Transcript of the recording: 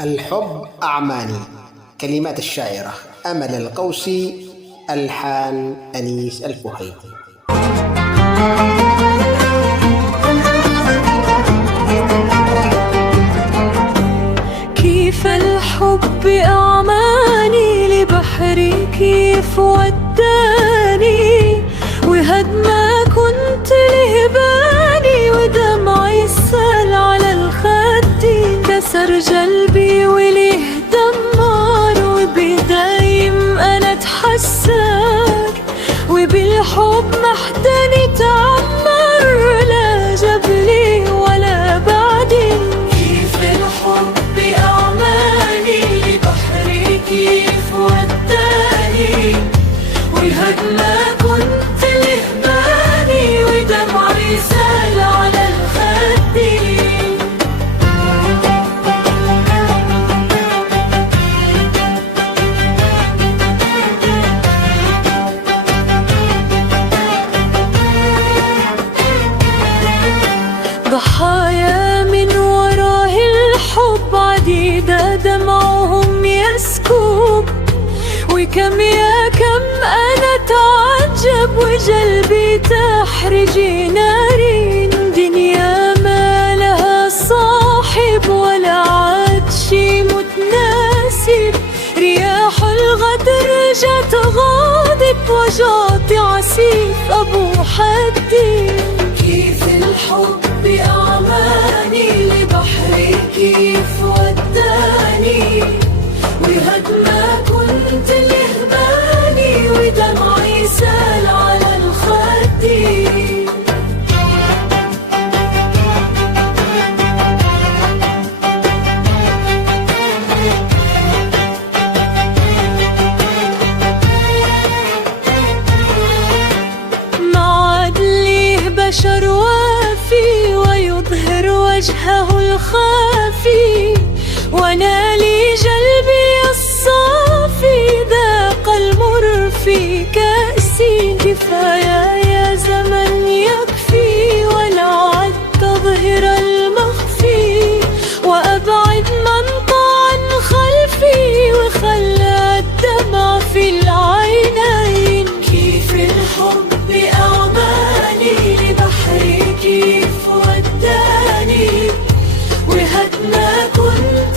الحب أعماني. كلمات الشاعرة أمل القوسي، ألحان أنيس الفهيدي. كيف الحب أعماني لبحري، كيف وداني وهد ما كنت لهباني، ودمعي سال على الخد، كسر جلبي وليه دمار، وبدايم أنا اتحسر، وبالحب محدني تعمر، لا جبلي ولا بعدي. كيف الحب أعماني لبحري، كيف وداني وهد ما كنت لهباني، ودمعي سال على الخد. ضحايا من وراه الحب عديدة، دمعهم يسكب، وكم يا كم أنا تعجب، وجلبي تحرجي نارين. دنيا ما لها صاحب ولا عاد شي متناسب، رياح الغدر جت غاضب، وجعت عسيف أبو حدي. كيف الحب أعماني لبحري، كيف وداني وهد ما كنت لهباني، ودمعي سال على الخد. بشر وافي ويظهر وجهه الخافي، ونالي جلبي الصافي، ذاق المر في كأسي. كفاية يا زمن يكفي، ولا عد تظهر المخفي، وأبعد من طعن خلفي، وخلى الدمع في العينين. كيف الحب أعماني لبحري، كيف وداني وهد ما كنت